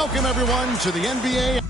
Welcome, everyone, to the NBA.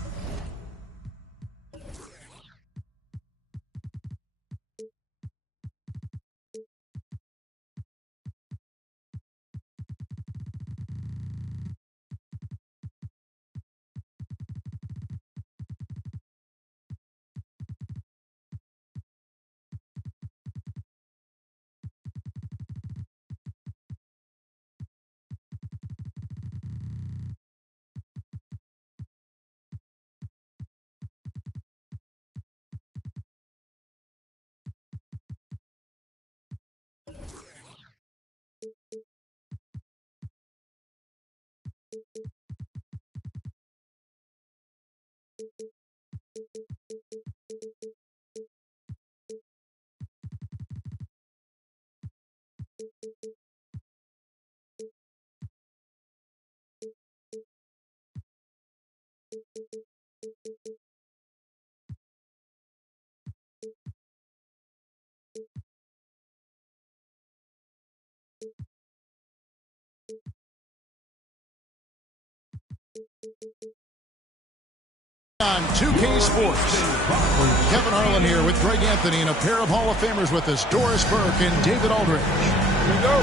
On 2K Sports, Kevin Harlan here with Greg Anthony and a pair of Hall of Famers with us, Doris Burke and David Aldridge. Here we go.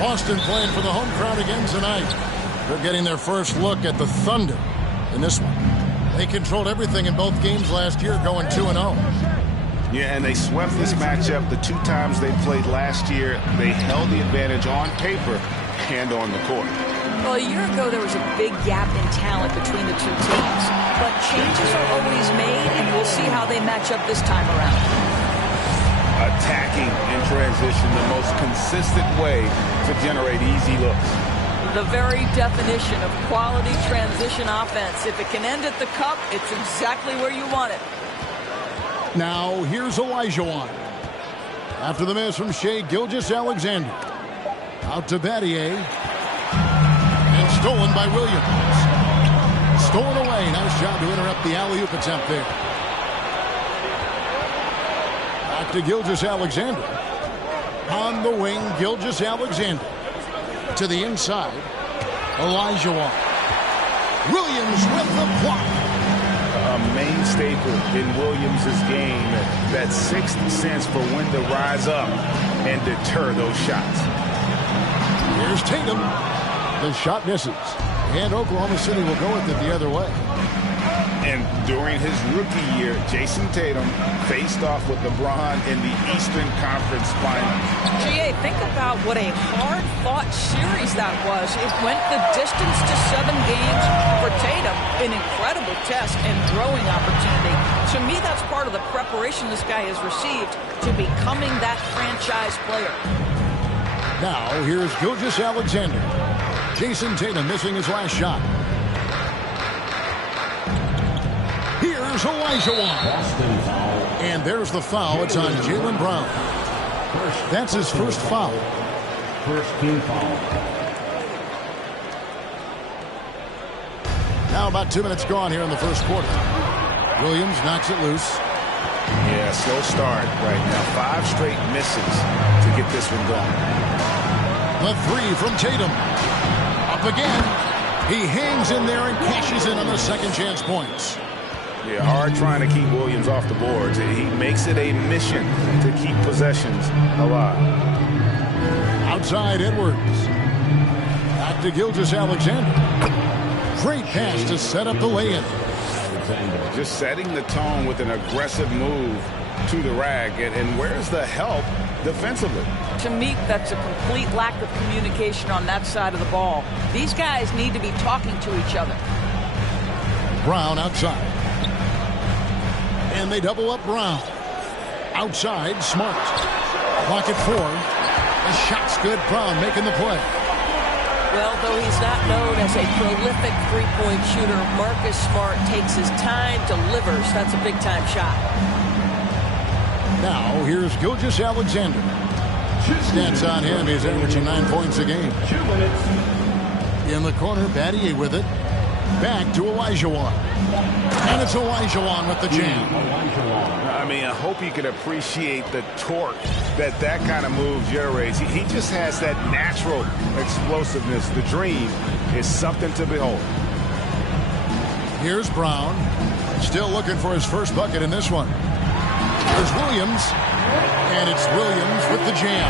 Boston playing for the home crowd again tonight. They're getting their first look at the Thunder in this one. They controlled everything in both games last year, going 2-0. Yeah, and they swept this matchup the two times they played last year. They held the advantage on paper and on the court. Well, a year ago, there was a big gap in talent between the two teams. But changes are always made, and we'll see how they match up this time around. Attacking in transition, the most consistent way to generate easy looks. The very definition of quality transition offense. If it can end at the cup, it's exactly where you want it. Now, here's Olajuwon. After the miss from Shai Gilgeous-Alexander. Out to Battier. And stolen by Williams. Stolen away. Nice job to interrupt the alley-oop attempt there. Back to Gilgeous-Alexander. On the wing, Gilgeous-Alexander. To the inside. Olajuwon. Williams with the block. A main staple in Williams' game. That sixth sense for when to rise up and deter those shots. Here's Tatum. The shot misses. And Oklahoma City will go with it the other way. And during his rookie year, Jason Tatum faced off with LeBron in the Eastern Conference Final. GA, think about what a hard-fought series that was. It went the distance to 7 games. For Tatum, an incredible test and growing opportunity. To me, that's part of the preparation this guy has received to becoming that franchise player. Now, here's Gilgeous-Alexander. Jason Tatum missing his last shot. Here's Olajuwon. And there's the foul. It's on Jaylen Brown. That's his first foul. First team foul. Now about 2 minutes gone here in the first quarter. Williams knocks it loose. Yeah, slow start right now. 5 straight misses to get this one going. The three from Tatum. Up again. He hangs in there and cashes in on the second chance points. Yeah, hard trying to keep Williams off the boards. He makes it a mission to keep possessions alive. Outside Edwards. Back to Gilgeous-Alexander. Great pass to set up the lay-in. Just setting the tone with an aggressive move to the rack. And where's the help defensively? To me, that's a complete lack of communication on that side of the ball. These guys need to be talking to each other. Brown outside. And they double up Brown. Outside, Smart. Clock at 4. The shot's good. Brown making the play. Well, though he's not known as a prolific three-point shooter, Marcus Smart takes his time, delivers. That's a big-time shot. Now, here's Gilgeous-Alexander. Stats on him. He's averaging 9 points a game. 2 minutes. In the corner, Battier with it. Back to Olajuwon. And it's Olajuwon with the jam. I mean, I hope you can appreciate the torque that kind of move generates. He just has that natural explosiveness. The dream is something to behold. Here's Brown. Still looking for his first bucket in this one. There's Williams. And it's Williams with the jam.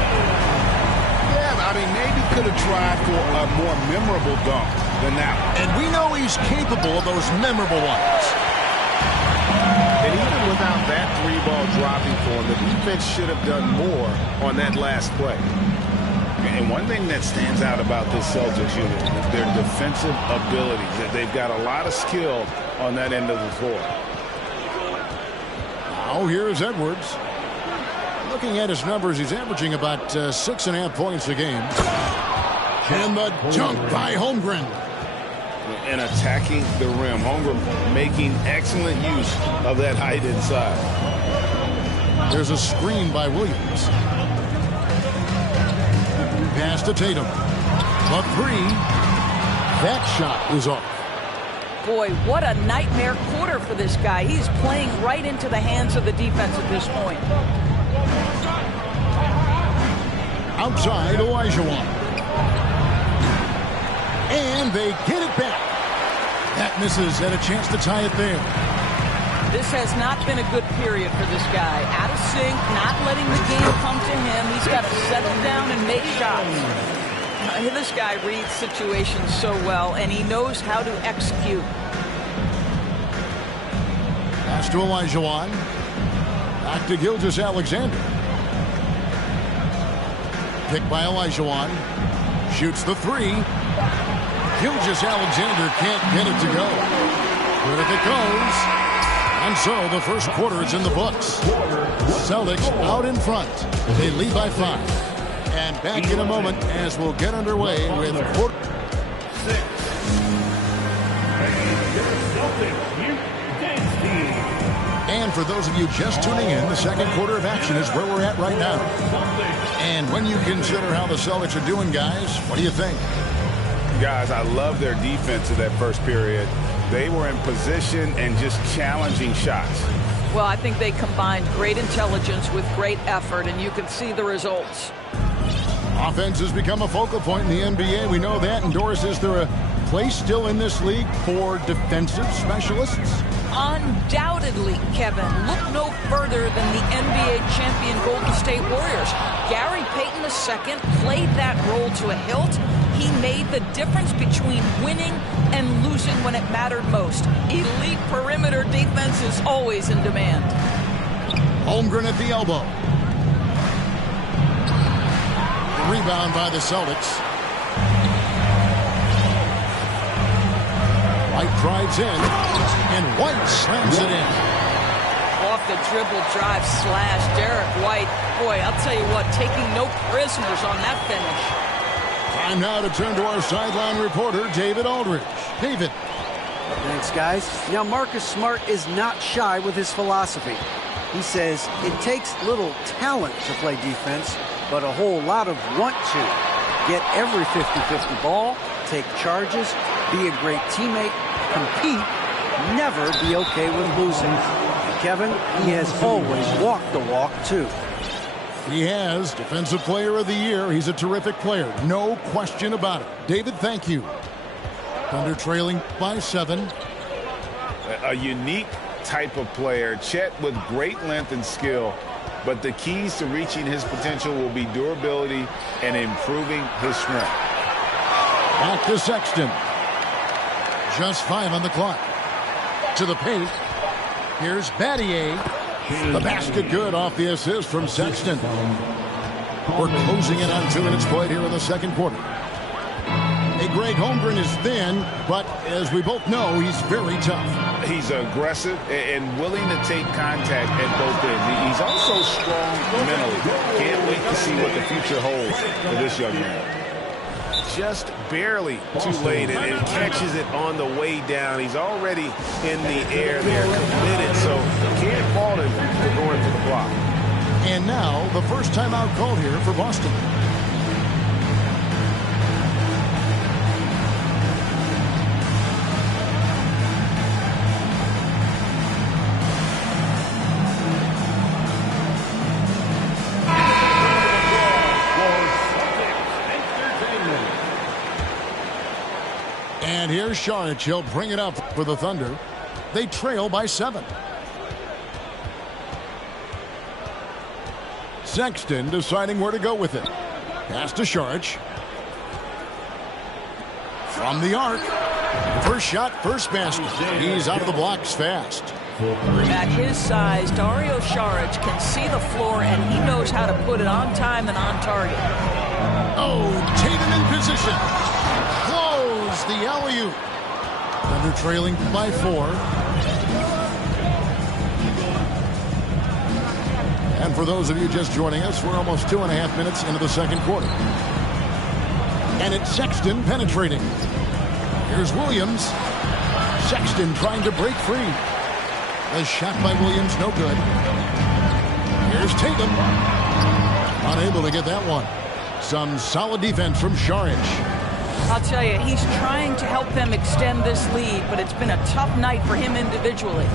Yeah, I mean, maybe could have tried for a more memorable dunk than that one. And we know he's capable of those memorable ones. And even without that three-ball dropping for him, the defense should have done more on that last play. And one thing that stands out about this Celtics unit is their defensive abilities. That they've got a lot of skill on that end of the floor. Now here's Edwards. Looking at his numbers, he's averaging about 6.5 points a game. And the dunk by Holmgren. And attacking the rim. Holmgren making excellent use of that height inside. There's a screen by Williams. Pass to Tatum. A three. That shot is off. Boy, what a nightmare quarter for this guy. He's playing right into the hands of the defense at this point. Outside, Olajuwon. And they get it back. That misses, and a chance to tie it there. This has not been a good period for this guy. Out of sync, not letting the game come to him. He's got to settle down and make shots. This guy reads situations so well, and he knows how to execute. Pass to Olajuwon. Back to Gilgeous-Alexander. Pick by Olajuwon. Shoots the three. Gilgeous-Alexander can't get it to go. But if it goes. And so the first quarter is in the books. Celtics out in front. They lead by 5. And back in a moment as we'll get underway with quarter. And for those of you just tuning in, the second quarter of action is where we're at right now. And when you consider how the Celtics are doing, guys, what do you think? Guys, I love their defense in that first period. They were in position and just challenging shots. Well, I think they combined great intelligence with great effort, and you can see the results. Offense has become a focal point in the NBA. We know that. And Doris, is there a place still in this league for defensive specialists? Undoubtedly, Kevin. Look no further than the NBA champion Golden State Warriors. Gary Payton II played that role to a hilt. He made the difference between winning and losing when it mattered most. Elite perimeter defense is always in demand. Holmgren at the elbow. Rebound by the Celtics. White drives in, and White slams it in. Off the dribble drive slash, Derek White. Boy, I'll tell you what, taking no prisoners on that finish. Time now to turn to our sideline reporter, David Aldridge. David. Thanks, guys. Now, Marcus Smart is not shy with his philosophy. He says it takes little talent to play defense, but a whole lot of want to. Get every 50-50 ball, take charges, be a great teammate, compete, never be okay with losing. And Kevin, he has always walked the walk, too. He has Defensive Player of the Year. He's a terrific player. No question about it. David, thank you. Thunder trailing by 7. A unique type of player. Chet with great length and skill. But the keys to reaching his potential will be durability and improving his strength. Back to Sexton. Just 5 on the clock. To the paint. Here's Battier. The basket good off the assist from Sexton. We're closing in on 2 minutes played here in the second quarter. Hey, Greg, Holmgren is thin, but as we both know, he's very tough. He's aggressive and willing to take contact at both ends. He's also strong mentally. Can't wait to see what the future holds for this young man. Just barely too late, and it catches it on the way down. He's already in the air there, committed, so can't fault him for going for the block. And now, the first timeout called here for Boston. And Here's Saric. He'll bring it up for the Thunder. They trail by 7. Sexton deciding where to go with it. Pass to Saric. From the arc. First shot, first basket. He's out of the blocks fast. At his size, Dario Saric can see the floor, and he knows how to put it on time and on target. Oh, Tatum in position. Close the alley-oop. Thunder trailing by 4. And for those of you just joining us, we're almost 2.5 minutes into the second quarter. And it's Sexton penetrating. Here's Williams. Sexton trying to break free. A shot by Williams, no good. Here's Tatum. Unable to get that one. Some solid defense from Saric. I'll tell you, he's trying to help them extend this lead, but it's been a tough night for him individually.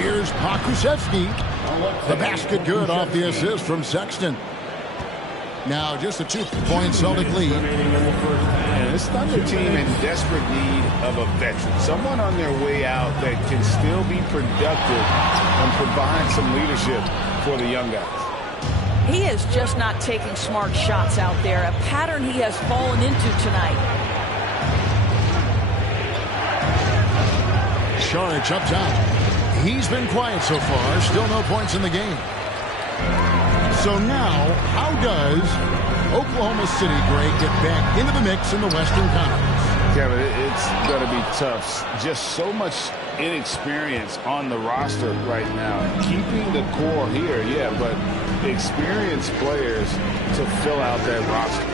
Here's Pokusevski. The basket good off the assist from Sexton. Now just a 2-point Celtic lead. And this Thunder team in desperate need of a veteran. Someone on their way out that can still be productive and provide some leadership for the young guys. He is just not taking smart shots out there, a pattern he has fallen into tonight. Saric up top. He's been quiet so far. Still no points in the game. So now, how does Oklahoma City, Greg, get back into the mix in the Western Conference? Kevin, it's going to be tough. Just so much inexperience on the roster right now. Keeping the core here, yeah, but experienced players to fill out that roster.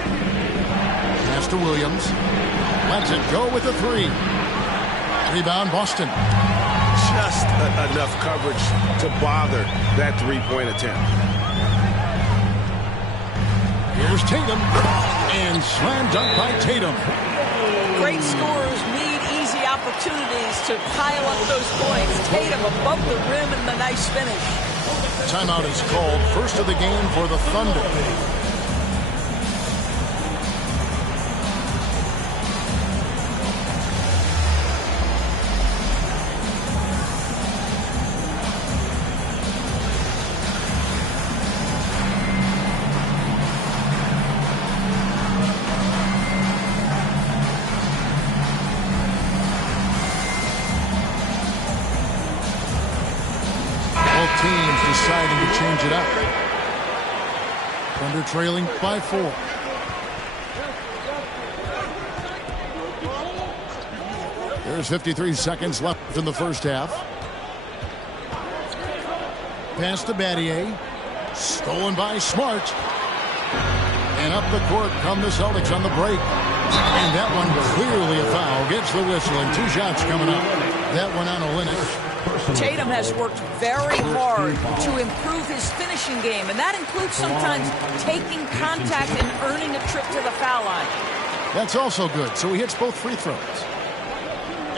Pass to Williams. Lets it go with a 3. Rebound, Boston. Just enough coverage to bother that three-point attempt. Here's Tatum. And slam dunk by Tatum. Great scorers need easy opportunities to pile up those points. Tatum above the rim and the nice finish. Timeout is called. First of the game for the Thunder. Teams deciding to change it up. Thunder trailing by 4. There's 53 seconds left in the first half. Pass to Battier. Stolen by Smart. And up the court come the Celtics on the break. And that one clearly a foul. Gets the whistle and 2 shots coming up. That one on Olynyk. Tatum has worked very hard to improve his finishing game, and that includes sometimes taking contact and earning a trip to the foul line. That's also good, so he hits both free throws.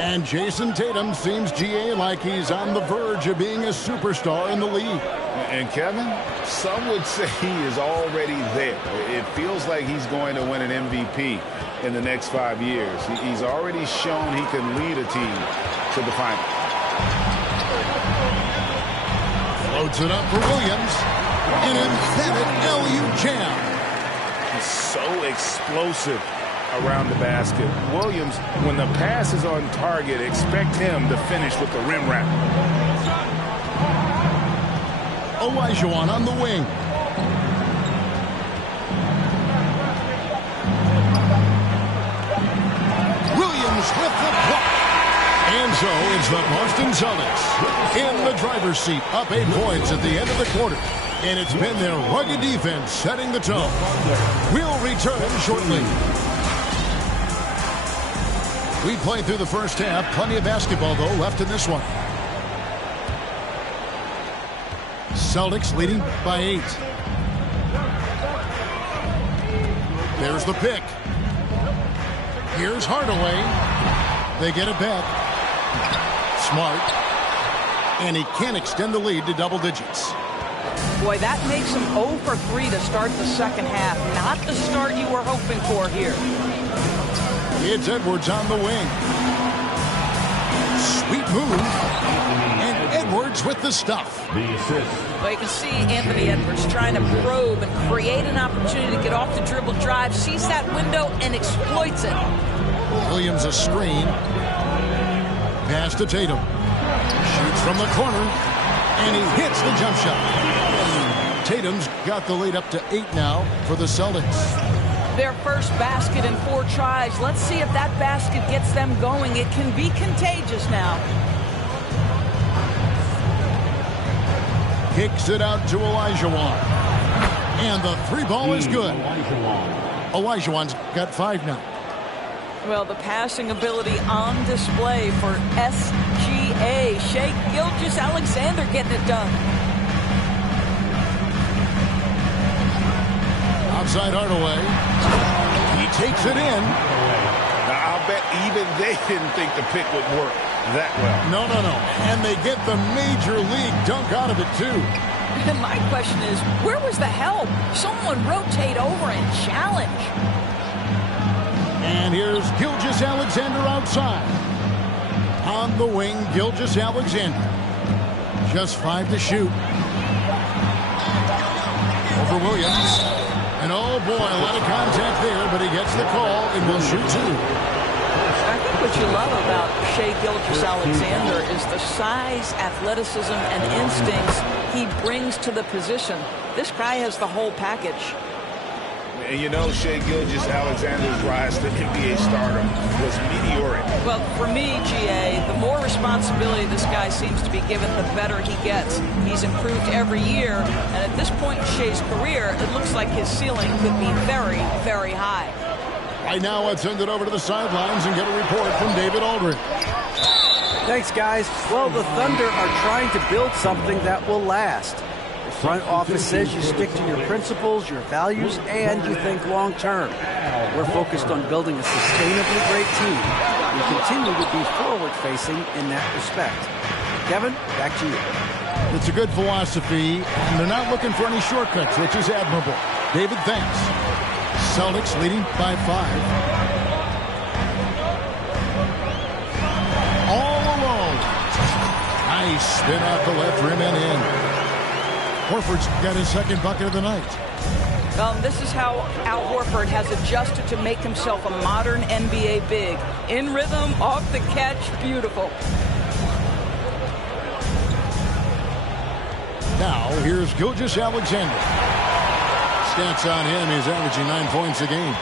And Jason Tatum seems, GA, like he's on the verge of being a superstar in the league. And Kevin, some would say he is already there. It feels like he's going to win an MVP in the next 5 years. He's already shown he can lead a team to the finals. Loads it up for Williams. An emphatic LU jam. He's so explosive around the basket. Williams, when the pass is on target, expect him to finish with the rim wrap. Olajuwon on the wing. Williams with the block. And so it's the Boston Celtics in the driver's seat, up 8 points at the end of the quarter. And it's been their rugged defense setting the tone. We'll return shortly. We played through the first half. Plenty of basketball, though, left in this one. Celtics leading by 8. There's the pick. Here's Hardaway. They get it back. Smart. And he can't extend the lead to double digits. Boy, that makes him 0 for 3 to start the second half. Not the start you were hoping for here. It's Edwards on the wing. Sweet move. And Edwards with the stuff. The assist. Well, you can see Anthony Edwards trying to probe and create an opportunity to get off the dribble drive, sees that window, and exploits it. Williams a screen. Pass to Tatum. Shoots from the corner. And he hits the jump shot. Tatum's got the lead up to 8 now for the Celtics. Their first basket in 4 tries. Let's see if that basket gets them going. It can be contagious now. Kicks it out to Olajuwon. And the 3 ball is good. Olajuwon's got 5 now. Well, the passing ability on display for SGA. Shai Gilgeous-Alexander getting it done. Outside Hardaway. He takes it in. Now, I'll bet even they didn't think the pick would work that well. No. And they get the major league dunk out of it, too. And my question is, where was the help? Someone rotate over and challenge. And here's Gilgeous-Alexander outside. On the wing, Gilgeous-Alexander. Just 5 to shoot. Over Williams. And oh boy, a lot of contact there, but he gets the call and will shoot 2. I think what you love about Shai Gilgeous-Alexander is the size, athleticism, and instincts he brings to the position. This guy has the whole package. And you know, Shai Gilgeous-Alexander's rise to NBA stardom was meteoric. Well, for me, GA, the more responsibility this guy seems to be given, the better he gets. He's improved every year, and at this point in Shai's career, it looks like his ceiling could be very, very high. Right now, let's send it over to the sidelines and get a report from David Aldridge. Thanks, guys. Well, the Thunder are trying to build something that will last. The front office says you stick to your principles, your values, and you think long term. We're focused on building a sustainably great team. We continue to be forward-facing in that respect. Kevin, back to you. It's a good philosophy, and they're not looking for any shortcuts, which is admirable. David, thanks. Celtics leading by 5. All alone. Nice spin off the left rim and in. Horford's got his 2nd bucket of the night. This is how Al Horford has adjusted to make himself a modern NBA big. In rhythm, off the catch, beautiful. Now, here's Gilgeous-Alexander. Stats on him, he's averaging 9 points a game.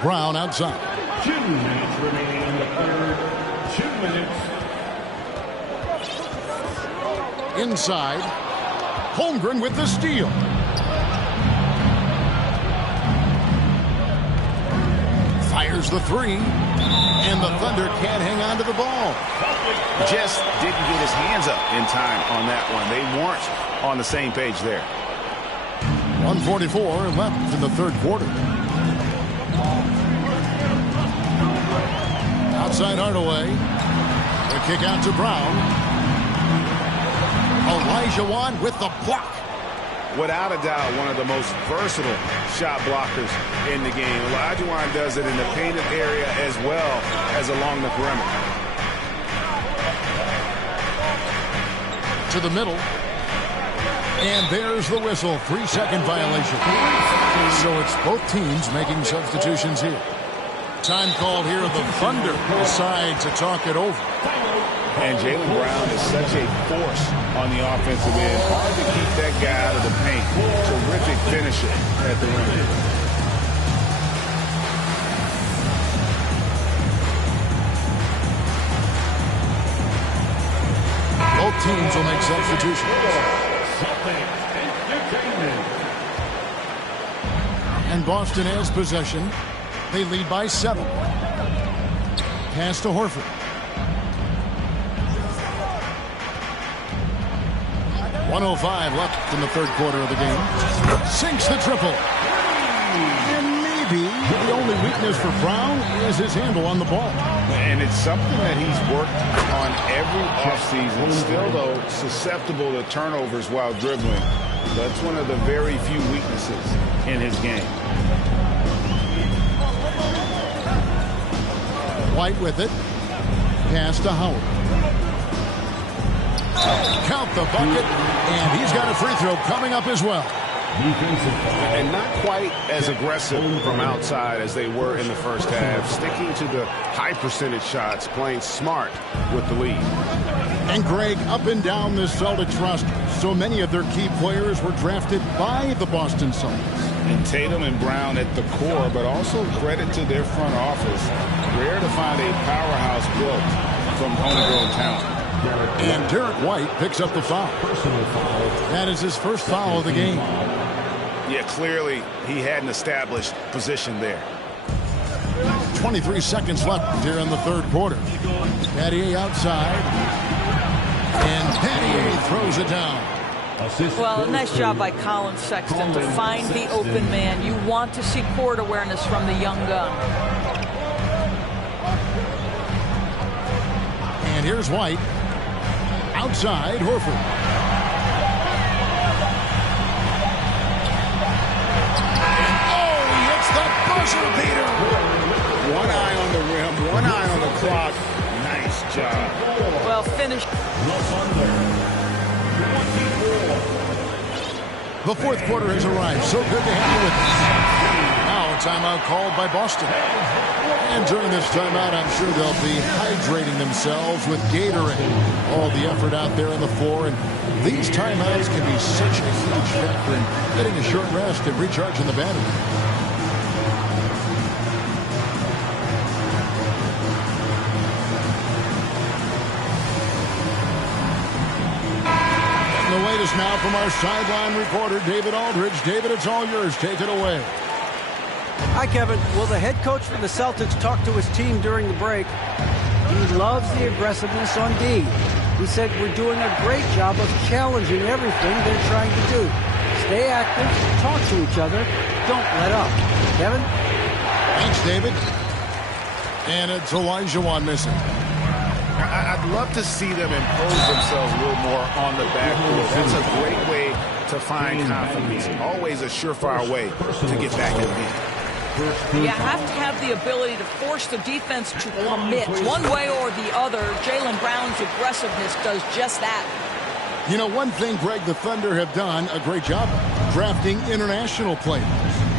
Brown outside. 2 minutes remaining in the third. 2 minutes. Inside. Holmgren with the steal. Fires the 3. And the Thunder can't hang on to the ball. Just didn't get his hands up in time on that one. They weren't on the same page there. 1:44 left in the 3rd quarter. Outside Hardaway. The kick out to Brown. Olajuwon with the block. Without a doubt, one of the most versatile shot blockers in the game. Olajuwon does it in the painted area as well as along the perimeter. To the middle. And there's the whistle. 3-second violation. So it's both teams making substitutions here. Time called here. The Thunder decide to talk it over. And Jaylen Brown is such a force on the offensive end. Hard to keep that guy out of the paint. Terrific finisher at the rim. Both teams will make substitutions. And Boston has possession. They lead by 7. Pass to Horford. .105 left in the 3rd quarter of the game. Sinks the triple. And maybe the only weakness for Brown is his handle on the ball. And it's something that he's worked on every offseason. Still, though, susceptible to turnovers while dribbling. That's one of the very few weaknesses in his game. White with it. pass to Howard. Count the bucket, and he's got a free throw coming up as well. And not quite as aggressive from outside as they were in the first half. Sticking to the high percentage shots, playing smart with the lead. And Greg, up and down this Celtics roster, so many of their key players were drafted by the Boston Celtics. And Tatum and Brown at the core, but also credit to their front office. Rare to find a powerhouse built from homegrown talent. And Derek White picks up the foul. That is his first foul of the game. Yeah, clearly he had an established position there. 23 seconds left here in the third quarter. Pattier outside. And Pattier throws it down. Well, a nice job by Colin Sexton to find the open man. You want to see court awareness from the young gun. And here's White. Outside, Horford. Oh, he hits the buzzer beater. One eye on the rim, one eye on the clock. Nice job. Well finished. The fourth quarter has arrived. So good to have you with us. Now a timeout called by Boston. And during this timeout, I'm sure they'll be hydrating themselves with Gatorade. All the effort out there on the floor. And these timeouts can be such a huge factor in getting a short rest and recharging the battery. The latest now from our sideline reporter, David Aldridge. David, it's all yours. Take it away. Hi, Kevin. Well, the head coach for the Celtics talked to his team during the break. He loves the aggressiveness on D. He said, we're doing a great job of challenging everything they're trying to do. Stay active, talk to each other, don't let up. Kevin? Thanks, David. And it's Olajuwon missing. I'd love to see them impose themselves a little more on the backcourt. That's a great way to find confidence. Always a surefire way to get back in the game. You have to have the ability to force the defense to commit one way or the other. Jaylen Brown's aggressiveness does just that. You know, one thing, Greg, the Thunder have done a great job drafting international players.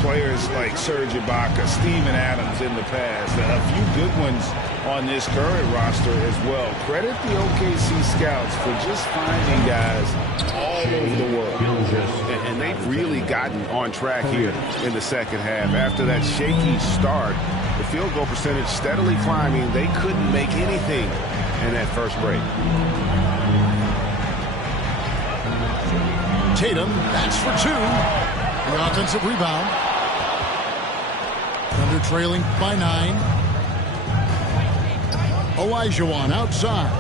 Players like Serge Ibaka, Steven Adams in the past, a few good ones on this current roster as well. Credit the OKC scouts for just finding guys all over the world. And they've really gotten on track here in the second half. After that shaky start, the field goal percentage steadily climbing. They couldn't make anything in that first break. Tatum, that's for two. The offensive rebound. Thunder trailing by 9. Olajuwon outside.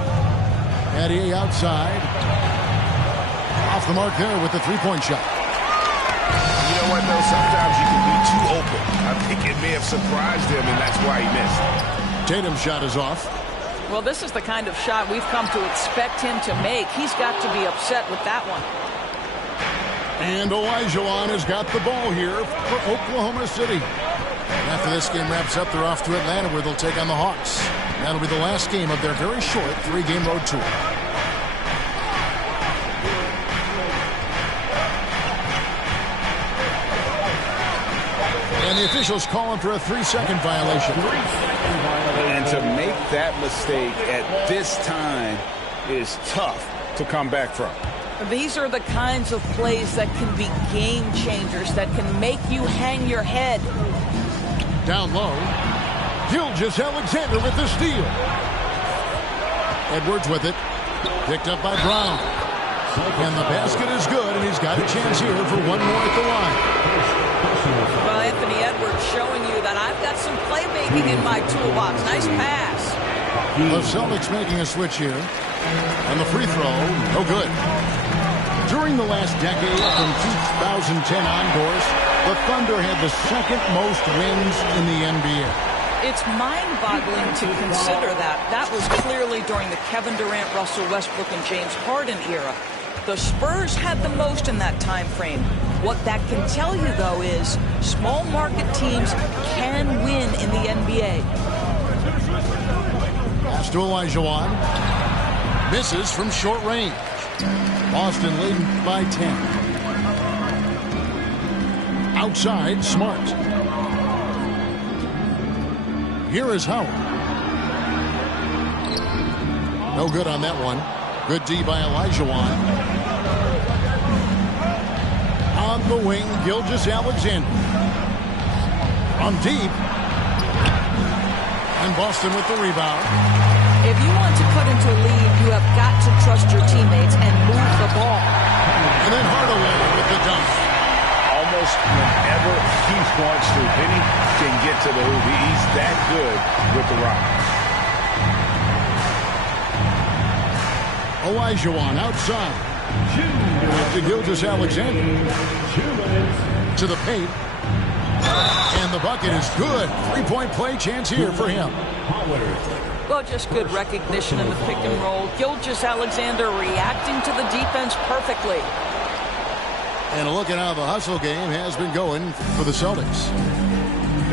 Pattier outside. Off the mark there with the three-point shot. You know what, though? Sometimes you can be too open. I think it may have surprised him, and that's why he missed. Tatum's shot is off. Well, this is the kind of shot we've come to expect him to make. He's got to be upset with that one. And Olajuwon has got the ball here for Oklahoma City. After this game wraps up, they're off to Atlanta where they'll take on the Hawks. That'll be the last game of their very short 3-game road tour. And the officials calling for a 3-second violation. And to make that mistake at this time is tough to come back from. These are the kinds of plays that can be game changers, that can make you hang your head. Down low, Gilgeous-Alexander with the steal. Edwards with it, picked up by Brown. And the basket is good, and he's got a chance here for one more at the line. Well, Anthony Edwards showing you that I've got some playmaking in my toolbox. Nice pass. The Celtics making a switch here. And the free throw, no good. During the last decade, from 2010 onwards, the Thunder had the second most wins in the NBA. It's mind-boggling to consider that. That was clearly during the Kevin Durant, Russell Westbrook, and James Harden era. The Spurs had the most in that time frame. What that can tell you, though, is small market teams can win in the NBA. Pass to Olajuwon. Misses from short range. Boston leading by 10. Outside, Smart. Here is Howard. No good on that one. Good D by Olajuwon. On the wing, Gilgeous-Alexander. From deep. And Boston with the rebound. If you want to cut into a lead, you have got to trust your teammates and move the ball. And then Hardaway with the dunk. Almost whenever he wants to, Penny can get to the hoop. He's that good with the rock. Olajuwon outside. To Gilgeous-Alexander. To the paint. And the bucket is good. Three-point play chance here for him. Well, just good recognition in the pick and roll. Gilgeous-Alexander reacting to the defense perfectly. And a look at how the hustle game has been going for the Celtics.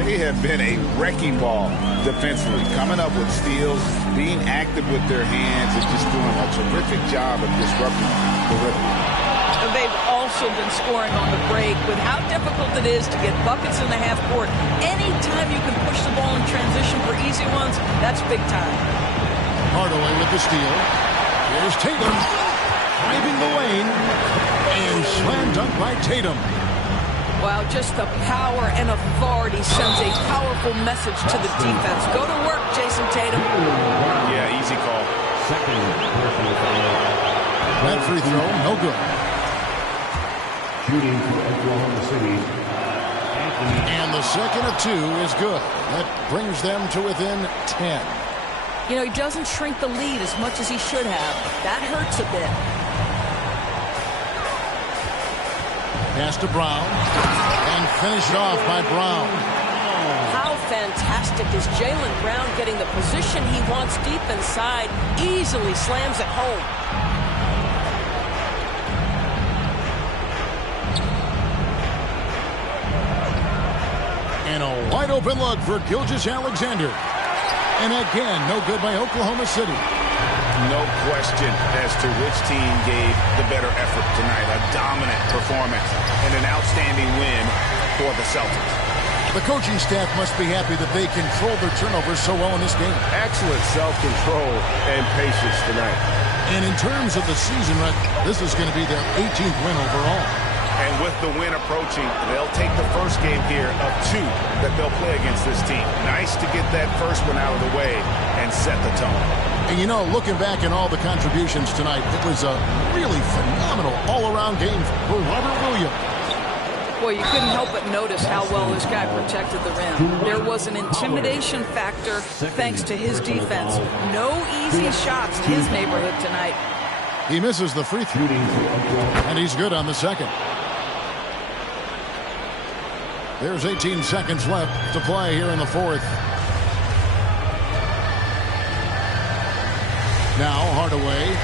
They have been a wrecking ball defensively, coming up with steals, being active with their hands, and just doing a terrific job of disrupting the rhythm. They've also been scoring on the break. With how difficult it is to get buckets in the half court, anytime you can push the ball in transition for easy ones, that's big time. Hardaway with the steal. Here's Tatum. Driving the lane. And slam dunk by Tatum. Wow, just the power and authority sends a powerful message to the defense. Go to work, Jason Tatum. Yeah, easy call. That free throw, no good. Shooting for Oklahoma City. And the second of two is good. That brings them to within 10. You know, he doesn't shrink the lead as much as he should have. That hurts a bit. Pass to Brown. And finished off by Brown. How fantastic is Jaylen Brown getting the position he wants deep inside. Easily slams it home. And a wide open look for Gilgeous-Alexander. And again, no good by Oklahoma City. No question as to which team gave the better effort tonight. A dominant performance and an outstanding win for the Celtics. The coaching staff must be happy that they controlled their turnovers so well in this game. Excellent self-control and patience tonight. And in terms of the season, this is going to be their 18th win overall. And with the win approaching, they'll take the first game here of two that they'll play against this team. Nice to get that first one out of the way and set the tone. And you know, looking back at all the contributions tonight, it was a really phenomenal all-around game for Robert Williams. Boy, you couldn't help but notice how well this guy protected the rim. There was an intimidation factor thanks to his defense. No easy shots in his neighborhood tonight. He misses the free throw, and he's good on the second. There's 18 seconds left to play here in the fourth. Now Hardaway.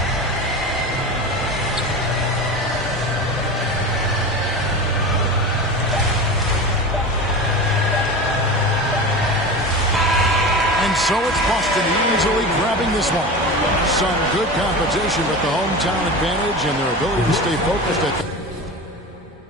And so it's Boston easily grabbing this one. Some good competition with the hometown advantage and their ability to stay focused at the